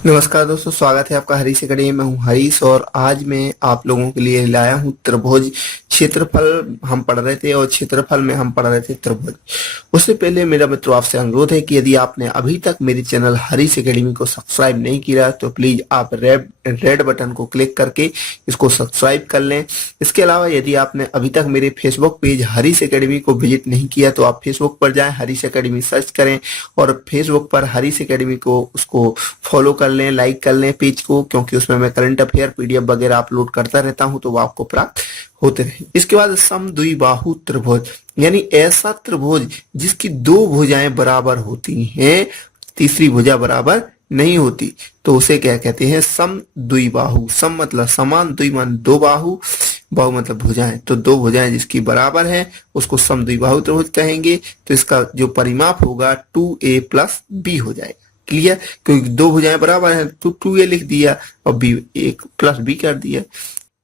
नमस्कार दोस्तों, स्वागत है आपका हरीश अकेडमी में। हूँ हरीश और आज मैं आप लोगों के लिए लाया हूँ त्रिभुज। क्षेत्रफल हम पढ़ रहे थे और क्षेत्रफल में हम पढ़ रहे थे त्रिभुज। उससे पहले मेरा मित्रों आपसे अनुरोध है कि यदि आपने अभी तक मेरे चैनल हरीश अकेडमी को सब्सक्राइब नहीं किया तो प्लीज आप रेड बटन को क्लिक करके इसको सब्सक्राइब कर लें। इसके अलावा यदि आपने अभी तक मेरे फेसबुक पेज हरीश अकेडमी को विजिट नहीं किया तो आप फेसबुक पर जाएं, हरीश अकेडमी सर्च करें और फेसबुक पर हरीश अकेडमी को उसको फॉलो कर लें, लाइक कर लें पेज को, क्योंकि उसमें मैं करंट अफेयर पीडीएफ वगैरह अपलोड करता रहता हूं तो वो आपको प्राप्त होते रहे। इसके बाद समद्विबाहु त्रिभुज, यानी ऐसा त्रिभुज जिसकी दो भुजाएं बराबर होती हैं, तीसरी भुजा बराबर नहीं होती, तो उसे क्या कहते हैं? समद्विबाहु। सम मतलब समान, द्वि मान दो, बाहु बाहु मतलब भुजाएं, तो दो भुजाएं जिसकी बराबर है उसको समद्विबाहु त्रिभुज कहेंगे। तो इसका जो परिमाप होगा 2a प्लस b हो जाएगा। क्लियर? क्योंकि दो भुजाएं बराबर हैं तो 2a लिख दिया और b एक प्लस b कर दिया।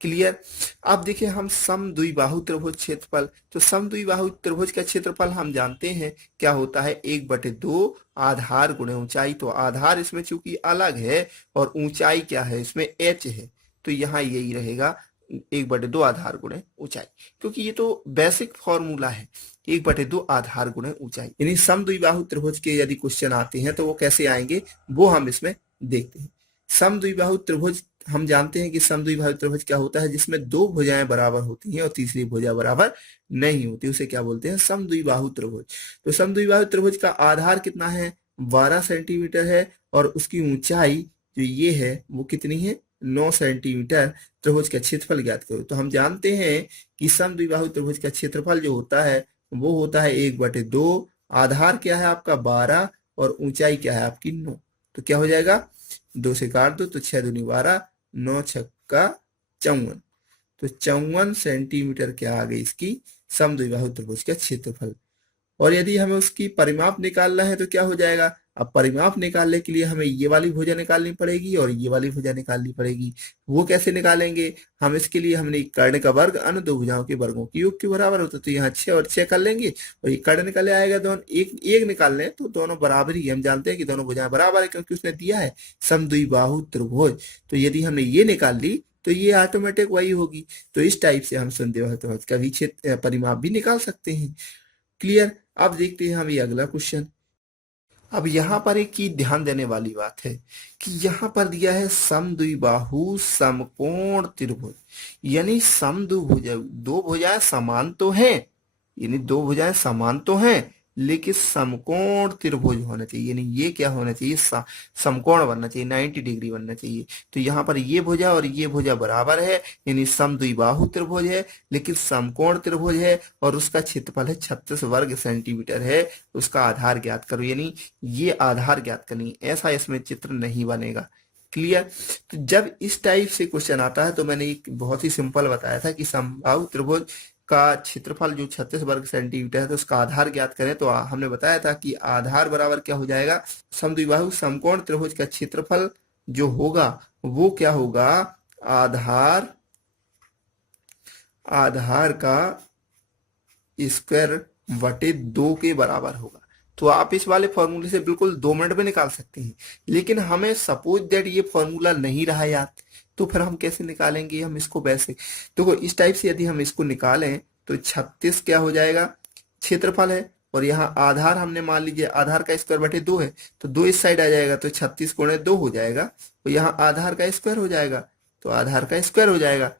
क्लियर? अब देखिए हम समद्विबाहु त्रिभुज क्षेत्रफल, तो समद्विबाहु त्रिभुज का क्षेत्रफल हम जानते हैं क्या होता है, 1/2 आधार गुणे ऊंचाई। तो आधार इसमें चूंकि अलग है और ऊंचाई क्या है इसमें h है, तो यहाँ यही रहेगा 1/2 आधार गुणे ऊंचाई, क्योंकि ये तो बेसिक फॉर्मूला है, 1/2 आधार गुणे ऊंचाई। यानी समद्विबाहु त्रिभुज के यदि क्वेश्चन आते हैं तो वो कैसे आएंगे वो हम इसमें देखते हैं। समद्विबाहु त्रिभुज हम जानते हैं कि समद्विबाहु त्रिभुज क्या होता है, जिसमें दो भुजाएं बराबर होती हैं और तीसरी भुजा बराबर नहीं होती, उसे क्या बोलते हैं? समद्विबाहु त्रिभुज। तो समद्विबाहु त्रिभुज का आधार कितना है? 12 सेंटीमीटर है और उसकी ऊंचाई जो ये है वो कितनी है? 9 सेंटीमीटर। त्रिभुज का क्षेत्रफल ज्ञात करो। तो हम जानते हैं कि समद्विबाहु त्रिभुज का क्षेत्रफल जो होता है वो होता है 1/2, आधार क्या है आपका 12 और ऊंचाई क्या है आपकी 9। तो क्या हो जाएगा? 2 से काट दो तो 6 दूनी 12, 9 छक्का 54, तो 54 सेंटीमीटर क्या आ गई इसकी समद्विबाहु त्रिभुज का क्षेत्रफल। और यदि हमें उसकी परिमाप निकालना है तो क्या हो जाएगा? अब परिमाप निकालने के लिए हमें ये वाली भुजा निकालनी पड़ेगी और ये वाली भुजा निकालनी पड़ेगी। वो कैसे निकालेंगे हम? इसके लिए हमने कर्ण का वर्ग अन्य दो भुजाओं के वर्गों की योग के बराबर होता है, तो यहाँ 6 और 6 कर लेंगे और ये कर्ण निकल आएगा। दोनों एक एक निकाल लें तो दोनों बराबर ही, हम जानते हैं कि दोनों भुजाएं बराबर है क्योंकि उसने दिया है समद्विबाहु त्रिभुज। तो यदि हमने ये निकाल ली तो ये ऑटोमेटिक वही होगी। तो इस टाइप से हम समद्विबाहु त्रिभुज का भी क्षेत्र परिमाप भी निकाल सकते हैं। क्लियर? अब देखते हैं हम ये अगला क्वेश्चन। अब यहाँ पर एक चीज ध्यान देने वाली बात है कि यहाँ पर दिया है समद्विबाहु समकोण त्रिभुज, यानी समद्विभुज, दो भुजाएं समान तो हैं, यानी दो भुजाएं समान तो हैं लेकिन समकोण त्रिभुज होना चाहिए, यानी ये क्या होना चाहिए? समकोण बनना चाहिए, 90 डिग्री बनना चाहिए। तो यहाँ पर ये भुजा और ये भुजा बराबर है, यानी समद्विबाहु त्रिभुज है लेकिन समकोण त्रिभुज है और उसका क्षेत्रफल है 36 वर्ग सेंटीमीटर है। उसका आधार ज्ञात करो, यानी ये आधार ज्ञात करनी, ऐसा इसमें चित्र नहीं बनेगा। क्लियर? तो जब इस टाइप से क्वेश्चन आता है तो मैंने एक बहुत ही सिंपल बताया था कि समबाहु त्रिभुज का क्षेत्रफल जो 36 वर्ग सेंटीमीटर है तो उसका आधार ज्ञात करें, तो हमने बताया था कि आधार बराबर क्या हो जाएगा? समद्विबाहु समकोण त्रिभुज का क्षेत्रफल जो होगा वो क्या होगा? आधार का स्क्वायर बटे 2 के बराबर होगा। तो आप इस वाले फॉर्मूले से बिल्कुल 2 मिनट में निकाल सकते हैं, लेकिन हमें सपोज दैट ये फॉर्मूला नहीं रहा याद, तो फिर हम कैसे निकालेंगे? हम इसको वैसे देखो, इस टाइप से यदि हम इसको निकालें तो 36 क्या हो जाएगा? क्षेत्रफल है और यहाँ आधार हमने मान लीजिए आधार का स्क्वायर बटे 2 है, तो 2 इस साइड आ जाएगा तो 36 गुणे 2 हो जाएगा, तो यहाँ आधार का स्क्वायर हो जाएगा, तो आधार का स्क्वायर हो जाएगा।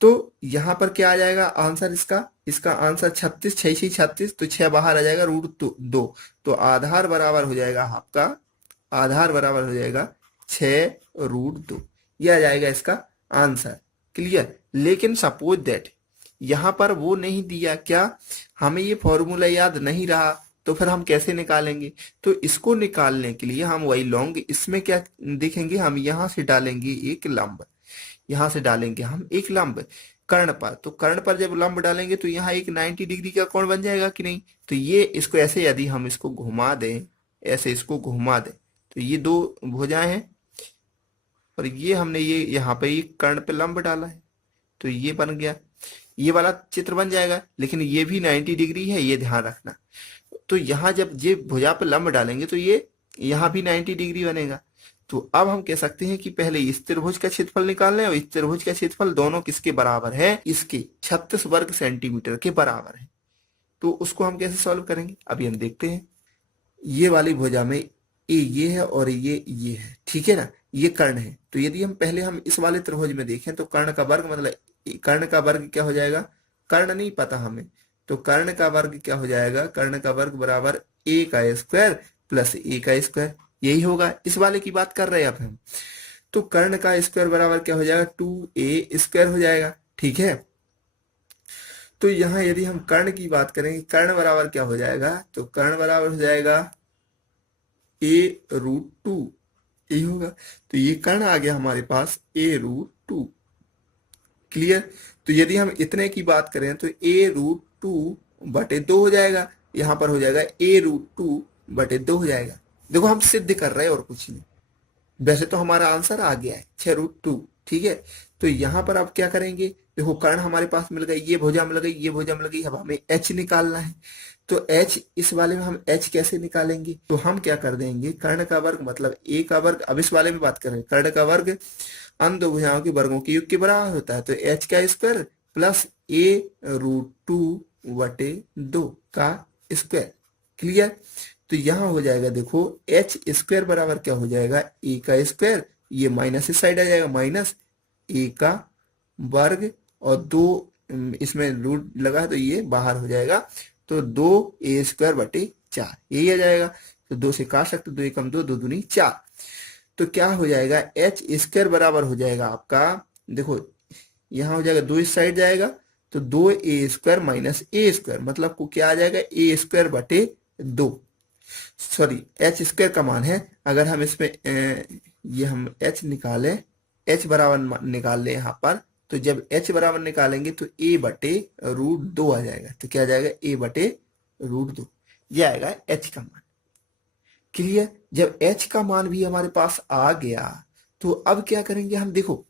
तो यहाँ पर क्या आ जाएगा आंसर इसका? इसका आंसर 36, 6 6 36, तो 6 बाहर आ जाएगा, √2, तो आधार बराबर हो जाएगा आपका, आधार बराबर हो जाएगा 6√2, यह आ जाएगा इसका आंसर। क्लियर? लेकिन सपोज दैट यहाँ पर वो नहीं दिया, क्या हमें ये फॉर्मूला याद नहीं रहा, तो फिर हम कैसे निकालेंगे? तो इसको निकालने के लिए हम वही लॉन्ग, इसमें क्या देखेंगे? हम यहाँ से डालेंगे एक लंब, यहाँ से डालेंगे हम एक लंब कर्ण पर, तो कर्ण पर जब लंब डालेंगे तो यहाँ एक 90 डिग्री का कोण बन जाएगा कि नहीं? तो ये इसको ऐसे यदि हम इसको घुमा दें, ऐसे इसको घुमा दें, तो ये दो भुजाएं हैं और ये हमने ये यहाँ पे ये कर्ण पे लंब डाला है, तो ये बन गया, ये वाला चित्र बन जाएगा, लेकिन ये भी 90 डिग्री है, ये ध्यान रखना। तो यहाँ जब ये भुजा पे लंब डालेंगे तो ये यहाँ भी 90 डिग्री बनेगा, तो अब हम कह सकते हैं कि पहले इस त्रिभुज का क्षेत्रफल निकाल लें और इस त्रिभुज का क्षेत्रफल दोनों किसके बराबर है, इसके 36 वर्ग सेंटीमीटर के बराबर है। तो उसको हम कैसे सॉल्व करेंगे अभी हम देखते हैं। ये वाली भुजा में ये है और ये है, ठीक है ना, ये कर्ण है। तो यदि हम इस वाले त्रिभुज में देखें तो कर्ण का वर्ग मतलब कर्ण का वर्ग क्या हो जाएगा, कर्ण नहीं पता हमें, तो कर्ण का वर्ग क्या हो जाएगा, कर्ण का वर्ग बराबर a का स्क्वायर प्लस a का स्क्वायर, यही होगा। इस वाले की बात कर रहे हैं अब हम। तो कर्ण का स्क्वायर बराबर क्या हो जाएगा, 2a स्क्वायर हो जाएगा, ठीक है। तो यहाँ यदि हम कर्ण की बात करें, कर्ण बराबर क्या हो जाएगा, तो कर्ण बराबर हो जाएगा a√2, यही होगा। तो ये कर्ण आ गया हमारे पास a√2, क्लियर। तो यदि हम इतने की बात करें तो a√2/2 हो जाएगा, यहां पर हो जाएगा a√2/2 हो जाएगा। देखो हम सिद्ध कर रहे हैं और कुछ नहीं, वैसे तो हमारा आंसर आ गया है 6√2, ठीक है। तो यहां पर आप क्या करेंगे, देखो कर्ण हमारे पास मिल गई, ये भुजा मिल गई, ये भुजा मिल गई, अब हमें h निकालना है। तो h, इस वाले में हम h कैसे निकालेंगे, तो हम क्या कर देंगे, कर्ण का वर्ग मतलब a का वर्ग, अब इस वाले में बात करें, कर्ण का वर्ग अन्य दो भुजाओं के वर्गों के योग के बराबर होता है। तो h का स्क्वायर प्लस a√2/2 का स्क्वायर, क्लियर। तो यहां हो जाएगा देखो h स्क्वायर बराबर क्या हो जाएगा, a का स्क्वायर, ये माइनस इस साइड आ जाएगा, माइनस a का वर्ग और 2 इसमें रूट लगा है तो ये बाहर हो जाएगा, तो 2a²/4 यही आ जाएगा। तो 2 से काट सकते, 2 एकम 2, 2 दूनी 4। तो क्या हो जाएगा, h स्क्वायर बराबर हो जाएगा आपका, देखो यहां हो जाएगा 2 इस साइड जाएगा, तो 2a² माइनस a², मतलब को क्या आ जाएगा, a²/2। सॉरी, h स्क्वायर का मान है, अगर हम इसमें ये हम h निकालें, h बराबर निकाल लें यहाँ पर, तो जब h बराबर निकालेंगे तो a/√2 आ जाएगा। तो क्या आ जाएगा, a/√2, ये आएगा h का मान, क्लियर। जब h का मान भी हमारे पास आ गया तो अब क्या करेंगे हम, देखो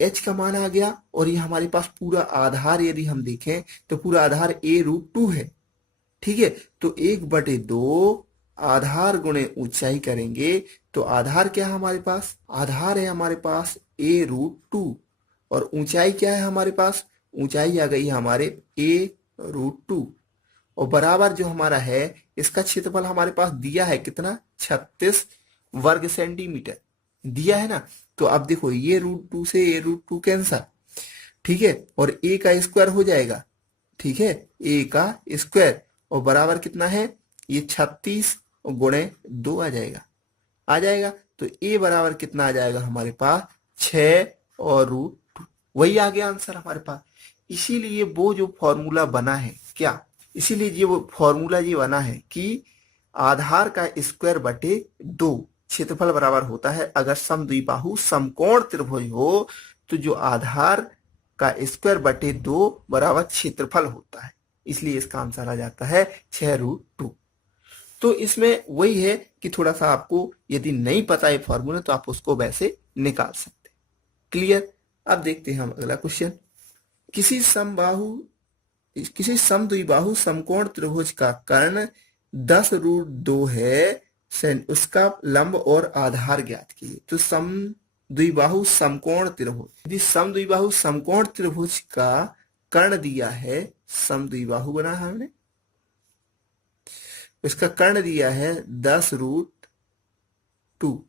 h का मान आ गया और ये हमारे पास पूरा आधार यदि हम देखें तो पूरा आधार a√2 है, ठीक है। तो 1/2 आधार गुणे ऊंचाई करेंगे, तो आधार क्या है हमारे पास, आधार है हमारे पास a√2 और ऊंचाई क्या है हमारे पास, ऊंचाई आ गई हमारे a√2 और बराबर जो हमारा है, इसका क्षेत्रफल हमारे पास दिया है कितना, 36 वर्ग सेंटीमीटर दिया है ना। तो अब देखो ये √2 से a√2 कैंसर, ठीक है, और a का स्क्वायर हो जाएगा, ठीक है, a का स्क्वायर और बराबर कितना है, ये 36 गुणे 2 आ जाएगा। तो a बराबर कितना आ जाएगा हमारे पास, 6 और √2, वही आ गया आंसर हमारे पास। इसीलिए वो जो फॉर्मूला बना है क्या, इसीलिए ये वो फॉर्मूला ये बना है कि आधार का स्क्वायर बटे 2 क्षेत्रफल बराबर होता है। अगर समद्विबाहु समकोण त्रिभुज हो तो जो आधार का स्क्वायर बटे 2 बराबर क्षेत्रफल होता है, इसलिए इसका आंसर आ जाता है 6√2। तो इसमें वही है कि थोड़ा सा आपको यदि नहीं पता है फॉर्मूला तो आप उसको वैसे निकाल सकते हैं, क्लियर। अब देखते हैं हम अगला क्वेश्चन। किसी समद्विबाहु समकोण त्रिभुज का कर्ण 10√2 है, उसका लंब और आधार ज्ञात कीजिए। तो समद्विबाहु समकोण त्रिभुज, यदि समद्विबाहु समकोण त्रिभुज का कर्ण दिया है, समद्विबाहु बना हमने, इसका कर्ण दिया है 10√2,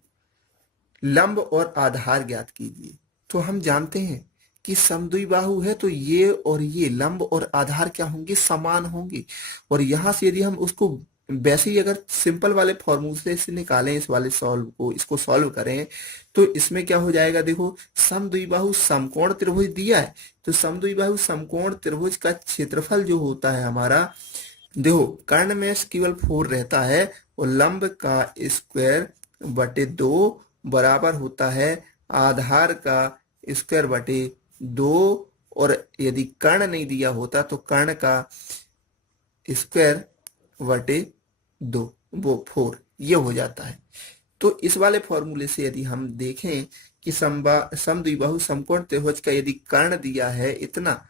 लंब और आधार ज्ञात कीजिए। तो हम जानते हैं कि समद्विबाहु है तो ये और ये लंब और आधार क्या होंगे, समान होंगे। और यहां से यदि हम उसको वैसे ही अगर सिंपल वाले फॉर्मूले से निकालें, इस वाले सॉल्व को, इसको सॉल्व करें तो इसमें क्या हो जाएगा, देखो समद्विबाहु समकोण त्रिभुज दिया है, तो समद्विबाहु समकोण त्रिभुज का क्षेत्रफल जो होता है हमारा, देखो कर्ण में केवल 4 रहता है और लंब का स्क्वायर बटे 2 बराबर होता है आधार का स्क्वायर बटे 2, और यदि कर्ण नहीं दिया होता तो कर्ण का स्क्वायर बटे 2, वो 4 ये हो जाता है। तो इस वाले फॉर्मूले से यदि हम देखें कि समद्विबाहु समकोण त्रिभुज का यदि कर्ण दिया है इतना,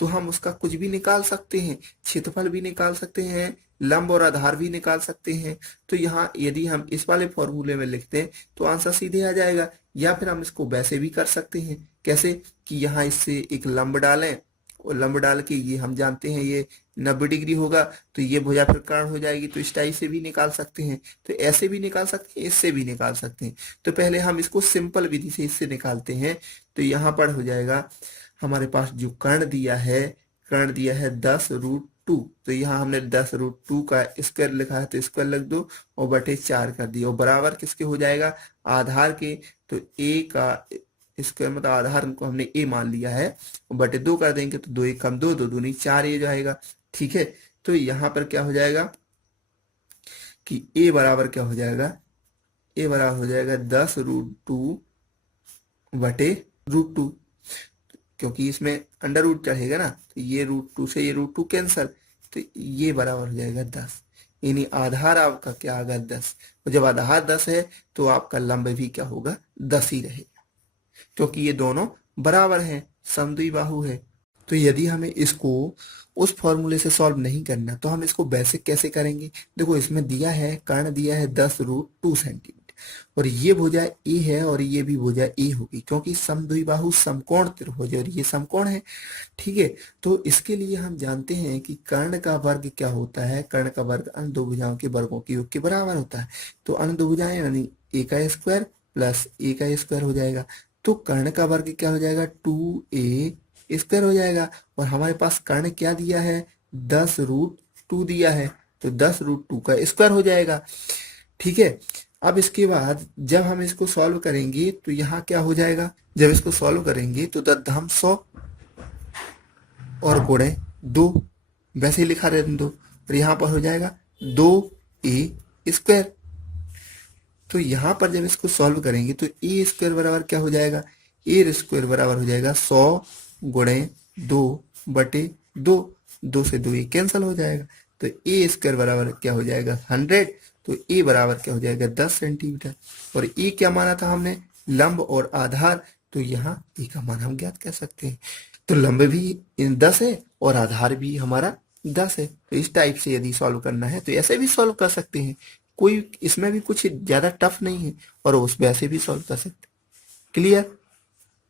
तो हम उसका कुछ भी निकाल सकते हैं, क्षेत्रफल भी निकाल सकते हैं, लंब और आधार भी निकाल सकते हैं। तो यहाँ यदि हम इस वाले फॉर्मूले में लिखते हैं तो आंसर सीधे आ जाएगा। या फिर हम इसको वैसे भी कर सकते हैं, कैसे कि यहाँ इससे एक लंब डालें और लंब डाल के ये हम जानते हैं ये 90 डिग्री होगा, तो ये भुजा प्रकरण हो जाएगी। तो इस टाइप से भी निकाल सकते हैं, तो ऐसे भी निकाल सकते हैं, इससे भी निकाल सकते हैं। तो पहले हम इसको सिंपल विधि से इससे निकालते हैं। तो यहाँ पर हो जाएगा हमारे पास जो कर्ण दिया है 10√2। तो यहाँ हमने 10√2 का स्क्वायर लिखा है तो स्क्वायर लिख दो और बटे 4 कर दिया, और बराबर किसके हो जाएगा, आधार के। तो a का स्क्वायर मतलब आधार को हमने a मान लिया है, और बटे 2 कर देंगे तो 2 1 कम 2, 2 दूनी 4 ये जाएगा। ठीक है, तो यहाँ पर क्या हो जाएगा कि a बराबर क्या हो जाएगा, a बराबर हो जाएगा 10√2 बटे √2, क्योंकि इसमें अंडर रूट चढ़ेगा ना, तो ये √2 से ये √2 कैंसल, तो ये बराबर हो जाएगा 10। यानी आधार आपका क्या आ गया 10, और जब आधार 10 है तो आपका लंब भी क्या होगा 10 ही रहेगा, क्योंकि ये दोनों बराबर हैं, समद्विबाहु है। तो यदि हमें इसको उस फॉर्मूले से सॉल्व नहीं करना तो हम इसको वैसे कैसे करेंगे। देखो इसमें दिया है, कर्ण दिया है 10√2 सेंटीमीटर, और ये भुजा ए है और ये भी भुजा ए होगी, क्योंकि समद्विबाहु समकोण त्रिभुज है और ये समकोण है। ठीक है, तो इसके लिए हम जानते हैं कि कर्ण का वर्ग क्या होता है, कर्ण का वर्ग अन्य दो भुजाओं के वर्गों के योग के बराबर होता है। तो अन्य दो भुजाएं यानी ए का स्क्वायर प्लस ए का स्क्वायर हो जाएगा। तो कर्ण का वर्ग क्या हो जाएगा, 2a स्क्वायर हो जाएगा, और हमारे पास कर्ण क्या दिया है, 10√2 दिया है, तो 10√2 का स्क्वायर हो जाएगा। ठीक है, अब इसके बाद जब हम इसको सॉल्व करेंगे तो यहाँ क्या हो जाएगा, जब इसको सॉल्व करेंगे तो 10 और गुणे 2, वैसे ही लिखा रहने दो, और यहाँ पर हो जाएगा 2a स्क्वायर। तो यहाँ पर जब इसको सॉल्व करेंगे तो ए स्क्वायर बराबर क्या हो जाएगा, ए स्क्वायर बराबर हो जाएगा 100 गुणे 2 बटे 2, 2 से 2 ये कैंसिल हो जाएगा, तो ए स्क्वायर बराबर क्या हो जाएगा 100। तो ए बराबर क्या हो जाएगा 10 सेंटीमीटर, और ए क्या माना था हमने, लंब और आधार, तो यहाँ ए का मान हम ज्ञात कर सकते हैं। तो लंब भी 10 है और आधार भी हमारा 10 है। तो इस टाइप से यदि सॉल्व करना है तो ऐसे भी सॉल्व कर सकते हैं, कोई इसमें भी कुछ ज्यादा टफ नहीं है, और उस वैसे भी सॉल्व कर सकते हैं। क्लियर।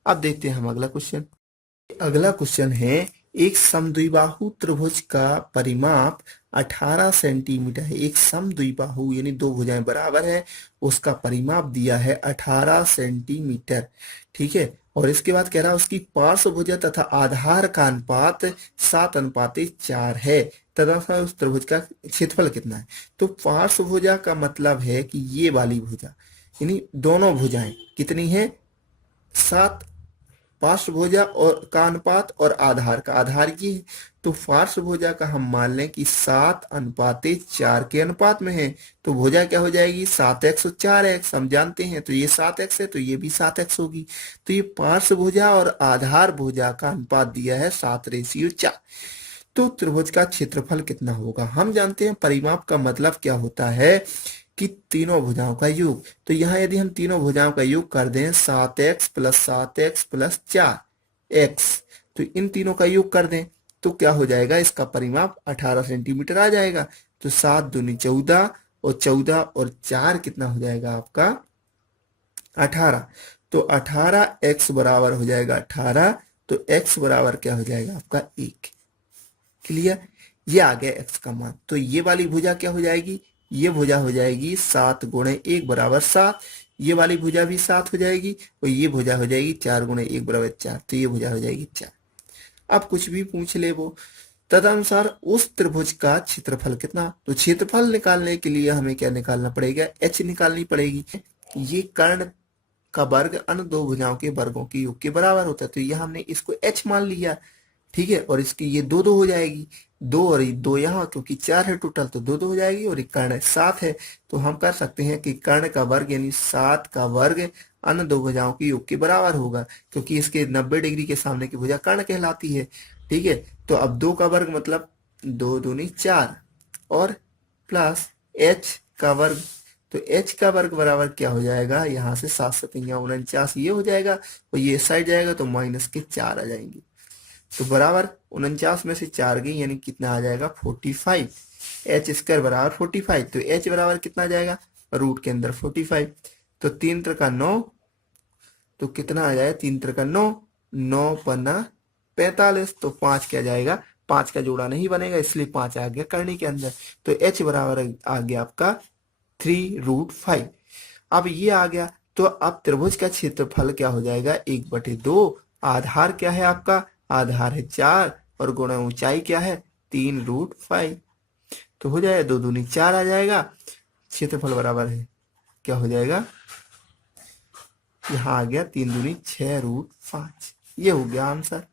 अब देखते हैं हम अगला क्वेश्चन। अगला क्वेश्चन है, एक समद्विबाहु त्रिभुज का परिमाप 18 सेंटीमीटर है। एक समद्विबाहु यानी दो भुजाएं बराबर है, उसका परिमाप दिया है 18 सेंटीमीटर। ठीक है, और इसके बाद कह रहा है उसकी पार्श्व भुजा तथा आधार का अनुपात 7:4 है, तदनुसार उस त्रिभुज का क्षेत्रफल कितना है। तो पार्श्व भुजा का मतलब है कि ये वाली भुजा, यानी दोनों भुजाएं कितनी है, 7। पार्श्व भुजा और का अनुपात और आधार का, आधार ये है, तो पार्श्व भुजा का हम मान लें कि 7:4 के अनुपात में है, तो भुजा क्या हो जाएगी 7x और 4x, हम जानते हैं। तो ये 7x है तो ये भी 7x होगी। तो ये पार्श्व भुजा और आधार भुजा का अनुपात दिया है 7:4। तो त्रिभुज का क्षेत्रफल कितना होगा, हम जानते हैं परिमाप का मतलब क्या होता है कि तीनों भुजाओं का योग। तो यहाँ यदि हम तीनों भुजाओं का योग कर दें 7x + 7x + 4x, तो इन तीनों का योग कर दें तो क्या हो जाएगा, इसका परिमाप 18 सेंटीमीटर आ जाएगा। तो 7 दूनी 14 और 14 और 4 कितना हो जाएगा आपका 18। तो 18x बराबर हो जाएगा 18, तो x बराबर क्या हो जाएगा आपका 1। क्लियर, ये आ गया x का मान। तो ये वाली भुजा क्या हो जाएगी, ये भुजा हो जाएगी 7 गुणे 1 बराबर 7, ये वाली भुजा भी 7 हो जाएगी, और ये भुजा हो जाएगी 4 गुणे 1 बराबर 4, तो ये भुजा हो जाएगी 4। अब कुछ भी पूछ ले वो, तदनुसार उस त्रिभुज का क्षेत्रफल कितना। तो क्षेत्रफल निकालने के लिए हमें क्या निकालना पड़ेगा, h निकालनी पड़ेगी। ये कर्ण का वर्ग अन्य दो भुजाओं के वर्गों के योग के बराबर होता है, तो ये हमने इसको h मान लिया। ठीक है, और इसकी ये 2 2 हो जाएगी, 2 और 2 यहाँ, क्योंकि 4 है टोटल तो 2 2 हो जाएगी, और एक कर्ण 7 है। तो हम कर सकते हैं कि कर्ण का वर्ग यानी 7 का वर्ग अन्य दो भुजाओं के योग के बराबर होगा, क्योंकि इसके 90 डिग्री के सामने की भुजा कर्ण कहलाती है। ठीक है, तो अब 2 का वर्ग मतलब 2 दूनी 4 और प्लस h का वर्ग, तो h का वर्ग बराबर क्या हो जाएगा, यहाँ से 7 7 49 ये हो जाएगा, और ये साइड जाएगा तो -4 आ जाएंगे। तो बराबर 49 में से 4 गई यानी कितना आ जाएगा 45। एच स्क्वायर बराबर 45, तो एच बराबर कितना आ जाएगा रूट के अंदर 45। तो 3 त्रिका 9, तो कितना आ जाएगा 3 त्रिका 9, 9 पन्ना 45, तो 5 क्या जाएगा, 5 का जोड़ा नहीं बनेगा इसलिए 5 आ गया करने के अंदर। तो एच बराबर आ गया आपका 3√5। अब ये आ गया, तो अब त्रिभुज का क्षेत्रफल क्या हो जाएगा 1/2। आधार क्या है आपका, आधार है 4 और गुणा ऊंचाई क्या है 3√5। तो हो जाएगा 2 दूनी 4 आ जाएगा। क्षेत्रफल बराबर है क्या हो जाएगा, यहाँ आ गया 3 दूनी 6√5। ये हो गया आंसर।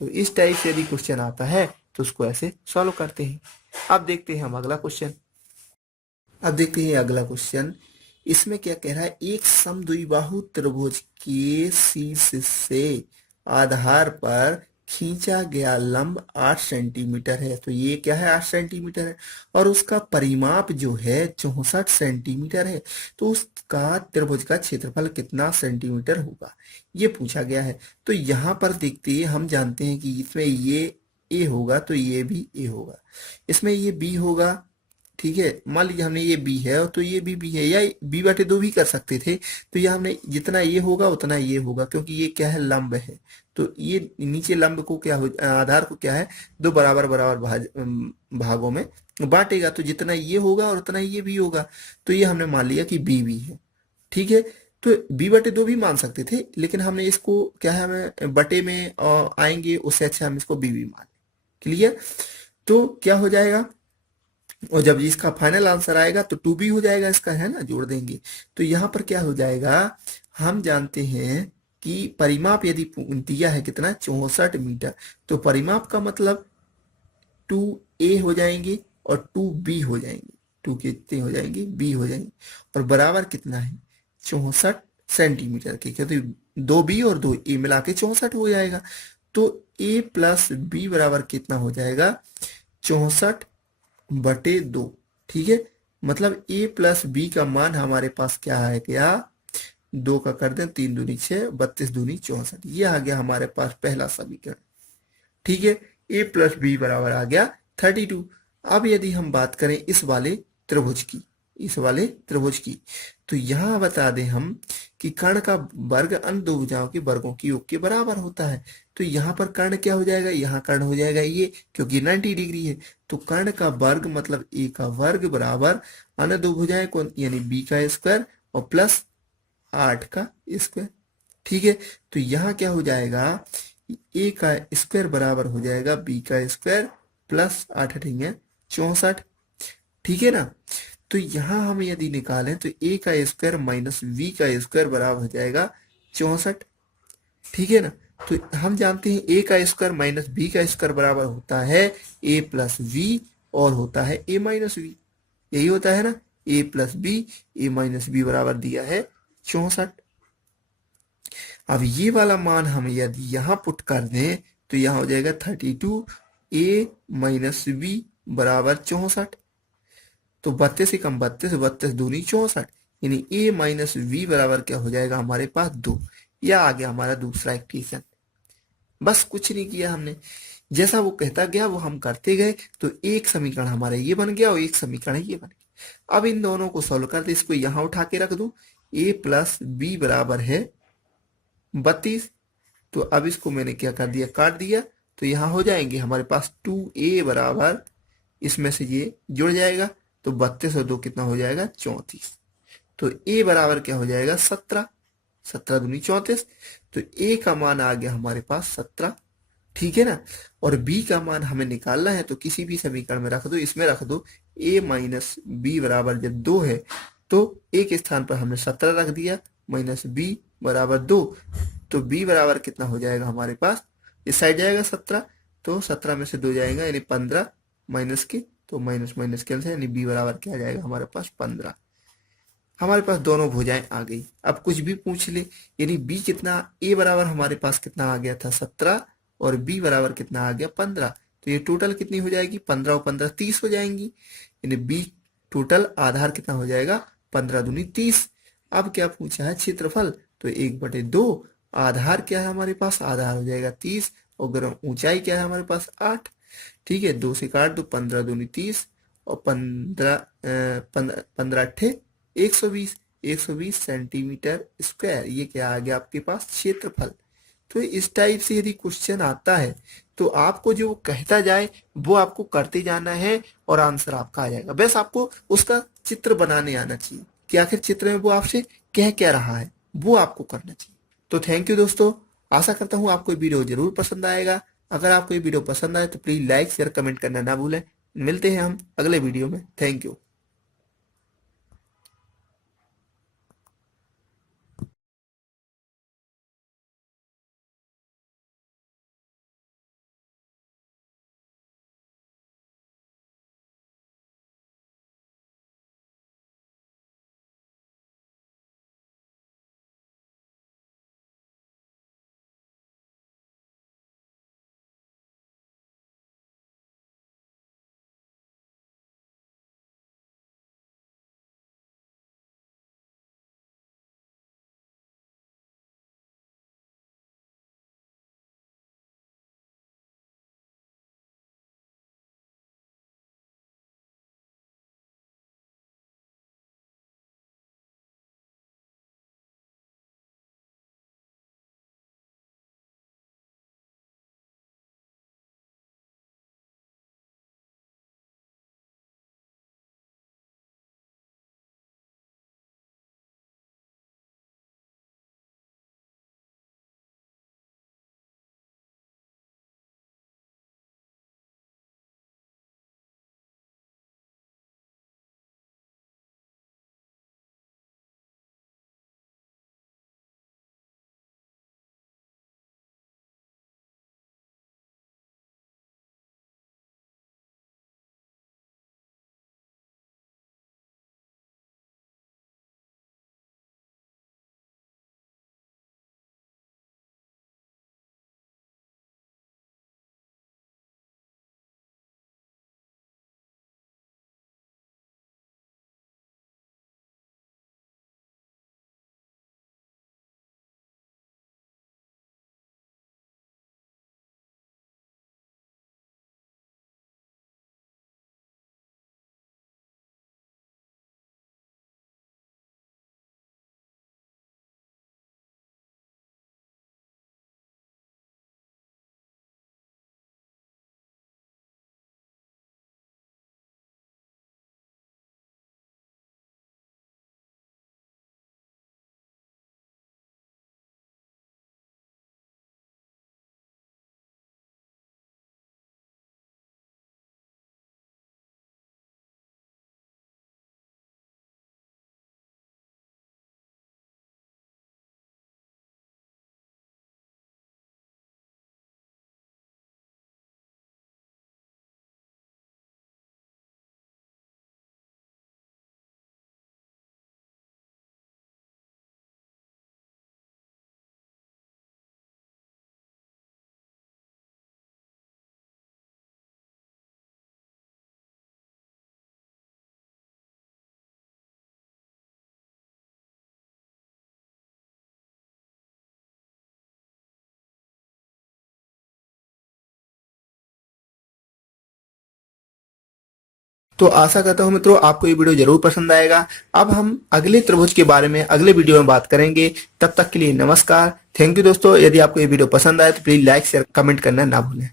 तो इस टाइप से यदि क्वेश्चन आता है तो उसको ऐसे सॉल्व करते हैं। अब देखते हैं हम अगला क्वेश्चन। अब देखते हैं अगला क्वेश्चन। इसमें क्या कह रहा है, एक समद्विबाहु त्रिभुज के शीर्ष से आधार पर खींचा गया लंब 8 सेंटीमीटर है। तो ये क्या है 8 सेंटीमीटर है और उसका परिमाप जो है 64 सेंटीमीटर है। तो उसका त्रिभुज का क्षेत्रफल कितना सेंटीमीटर होगा, ये पूछा गया है। तो यहाँ पर देखते हैं, हम जानते हैं कि इसमें ये ए होगा तो ये भी ए होगा, इसमें ये बी होगा, ठीक है। मान लीजिए हमने ये बी है तो ये भी है, या b/2 भी कर सकते थे। तो ये हमने जितना ये होगा उतना ये होगा, क्योंकि ये क्या है लंब है। तो ये नीचे लंब को क्या हो, आधार को क्या है दो बराबर बराबर भागों में बांटेगा, तो जितना ये होगा और उतना ये भी होगा। तो ये हमने मान लिया कि बी भी है, ठीक है। तो b/2 भी मान सकते थे, लेकिन हमने इसको क्या है, हमें बटे में आएंगे, उससे अच्छा हम इसको बी भी मान। क्लियर। तो क्या हो जाएगा, और जब इसका फाइनल आंसर आएगा तो 2 भी हो जाएगा इसका, है ना, जोड़ देंगे। तो यहाँ पर क्या हो जाएगा, हम जानते हैं कि परिमाप यदि दिया है कितना 64 मीटर, तो परिमाप का मतलब 2a हो जाएंगे और 2b हो जाएंगे। 2 कितने हो जाएंगे, b हो जाएंगे। और बराबर कितना है 64 सेंटीमीटर के, क्योंकि 2b और 2a मिला के 64 हो जाएगा। तो a प्लस b बराबर कितना हो जाएगा 64/2, ठीक है। मतलब a प्लस बी का मान हमारे पास क्या है, क्या 2 का कर दें 3 दूनी 6, 32 दूनी 64, ये आ गया हमारे पास पहला समीकरण, ठीक है। a प्लस बी बराबर आ गया 32। अब यदि हम बात करें इस वाले त्रिभुज की, इस वाले त्रिभुज की, तो यहाँ बता दें हम कि कर्ण का वर्ग अन्य दो भुजाओं के वर्गों की योग के बराबर होता है। तो यहाँ पर कर्ण क्या हो जाएगा, यहाँ कर्ण हो जाएगा ये, क्योंकि 90 डिग्री है। तो कर्ण का वर्ग मतलब a का वर्ग बराबर अन्य दो भुजाएं कौन, यानी b का स्क्वायर और प्लस 8 का स्क्वायर, ठीक है। तो यहाँ क्या हो जाएगा, a का स्क्वायर बराबर हो जाएगा b का स्क्वायर प्लस 8 है 64, ठीक है ना। तो यहाँ हम यदि निकालें तो a का स्क्वायर माइनस v का स्क्वायर बराबर हो जाएगा 64, ठीक है ना। तो हम जानते हैं a का स्क्वायर माइनस b का स्क्वायर बराबर होता है a प्लस v और होता है a माइनस v, यही होता है ना, a plus b, a minus b बराबर दिया है 64। अब ये वाला मान हम यदि यहाँ पुट कर दें तो यहाँ हो जाएगा 32 a माइनस b बराबर 64। तो 32 से कम 32, 32 दूनी 64, यानी a माइनस v बराबर क्या हो जाएगा हमारे पास 2। यह आ गया हमारा दूसरा इक्वेशन। बस कुछ नहीं किया हमने, जैसा वो कहता गया वो हम करते गए। तो एक समीकरण हमारा ये बन गया और एक समीकरण ये बन गया। अब इन दोनों को सॉल्व करते, इसको यहाँ उठा के रख दूं, a प्लस बी बराबर है 32। तो अब इसको मैंने क्या कर दिया, काट दिया। तो यहाँ हो जाएंगे हमारे पास 2a बराबर, इसमें से ये जुड़ जाएगा, तो 32 और 2 कितना हो जाएगा 34। तो a बराबर क्या हो जाएगा 17, 17 दूनी 34। तो a का मान आ गया हमारे पास 17, ठीक है ना। और b का मान हमें निकालना है, तो किसी भी समीकरण में रख दो, इसमें रख दो a माइनस बी बराबर जब 2 है तो एक स्थान पर हमने 17 रख दिया, माइनस b बराबर 2। तो b बराबर कितना हो जाएगा हमारे पास, इस साइड जाएगा 17, तो 17 में से 2 जाएगा यानी 15 माइनस के, तो माइनस माइनस कैंसिल, यानी b बराबर क्या आ जाएगा हमारे पास 15। हमारे पास दोनों भुजाएं आ गई। अब कुछ भी पूछ ले, यानी b कितना, a बराबर हमारे पास कितना आ गया था 17 और b बराबर कितना आ गया 15। तो ये टोटल कितनी हो जाएगी, 15 और 15 30 हो जाएंगी, यानी b टोटल आधार कितना हो जाएगा 15 दूनी 30। अब क्या पूछा है क्षेत्रफल, तो 1/2 आधार क्या है हमारे पास, आधार हो जाएगा 30 और ऊंचाई क्या है हमारे पास 8। ठीक है, 2 से काट दो, 15 दूनी 30 और 15 अट्ठे 120, 120 सेंटीमीटर स्क्वायर। ये क्या आ गया आपके पास क्षेत्रफल। तो इस टाइप से यदि क्वेश्चन आता है तो आपको जो कहता जाए वो आपको करते जाना है और आंसर आपका आ जाएगा। बस आपको उसका चित्र बनाने आना चाहिए कि आखिर चित्र में वो आपसे कह क्या रहा है, वो आपको करना चाहिए। तो थैंक यू दोस्तों, आशा करता हूँ आपको ये वीडियो जरूर पसंद आएगा। अगर आपको ये वीडियो पसंद आए तो प्लीज लाइक शेयर कमेंट करना ना भूलें। मिलते हैं हम अगले वीडियो में। Thank you. तो आशा करता हूँ मित्रों आपको ये वीडियो जरूर पसंद आएगा। अब हम अगले त्रिभुज के बारे में अगले वीडियो में बात करेंगे। तब तक के लिए नमस्कार। थैंक यू दोस्तों, यदि आपको ये वीडियो पसंद आए तो प्लीज लाइक शेयर कमेंट करना ना भूलें।